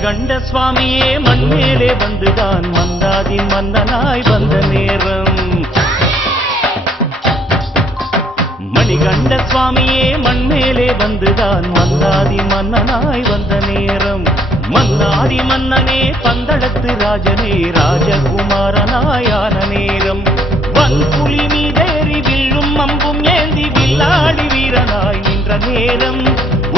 மணிகண்ட சுவாமியே மண்மேலே வந்துதான் மந்தாதி மன்னனாய் வந்த நேரம். மணிகண்ட சுவாமியே மண்மேலே வந்துதான் மந்தாதி மன்னனாய் வந்த நேரம். மன்னாதி மன்னனே பந்தளத்து ராஜனே ராஜகுமாரனாயான நேரம். வன்புலி மீதேறி வில்லும் அம்பும் ஏந்தி வில்லாடி வீரனாய் நின்ற நேரம்.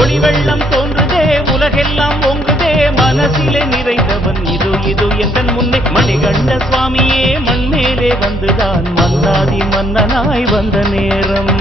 ஒளி வெள்ளம் தோன்றுதே உலகெல்லாம் ஓங்குதே மனசிலே நிறைந்தவன் இதோ இதோ எந்தன் முன்னே. மணிகண்ட சுவாமியே மண்மேலே வந்துதான் மன்னாதி மன்னனாய் வந்த நேரம்.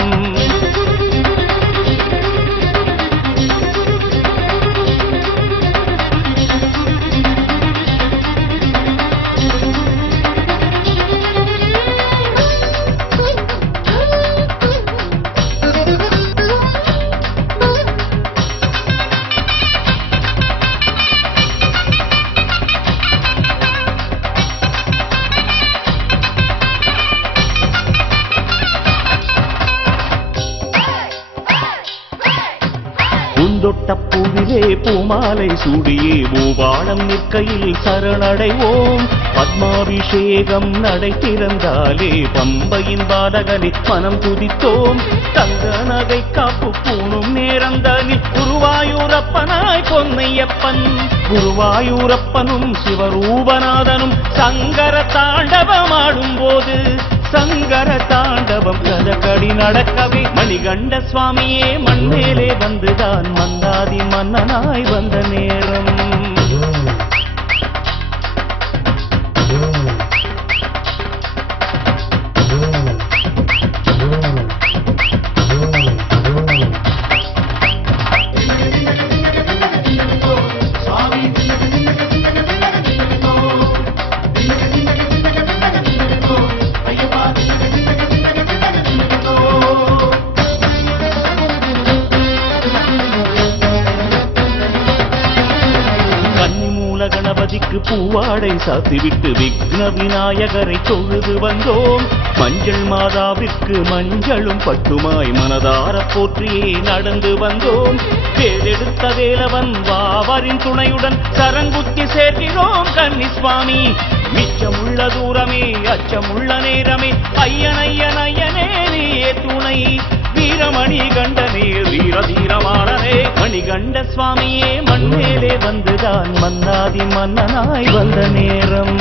பூவிலே பூமாலை சூடியே பூபாலம் நிற்கையில் சரணடைவோம். பத்மாபிஷேகம் நடை திறந்தாலே பம்பையின் பாலகனை மனம் துதித்தோம். தங்க நகை காப்பு பூணும் நேரந்தனில் குருவாயூரப்பனாய் பொன்னையப்பன். குருவாயூரப்பனும் சிவரூபநாதனும் சங்கர தாண்டவமாடும் போது சங்கர தாண்டவம் கதகடி நடக்கவே. மணிகண்ட சுவாமியே மண்மேலே வந்துதான் மந்தாதி மன்னனாய் வந்த நேரம். கணபதிக்கு பூவாடை சாத்திவிட்டு விக்ன விநாயகரை தொழுது வந்தோம். மஞ்சள் மாதாவிற்கு மஞ்சளும் பட்டுமாய் மனதார போற்றியே நடந்து வந்தோம். தேர்ந்தெடுத்த வேலவன் வாவரின் துணையுடன் சரங்குத்தி சேர்க்கிறோம் கன்னி சுவாமி. மிச்சமுள்ள தூரமே அச்சமுள்ள நேரமே ஐயன் ஐயன் ஐயனே நீயே துணை. வீரமணி கண்டனே வீர தீரமானனே. மணிகண்ட சுவாமியே மண்மேலே வந்துதான் மன்னாதி மன்னனாய் வந்த நேரம்.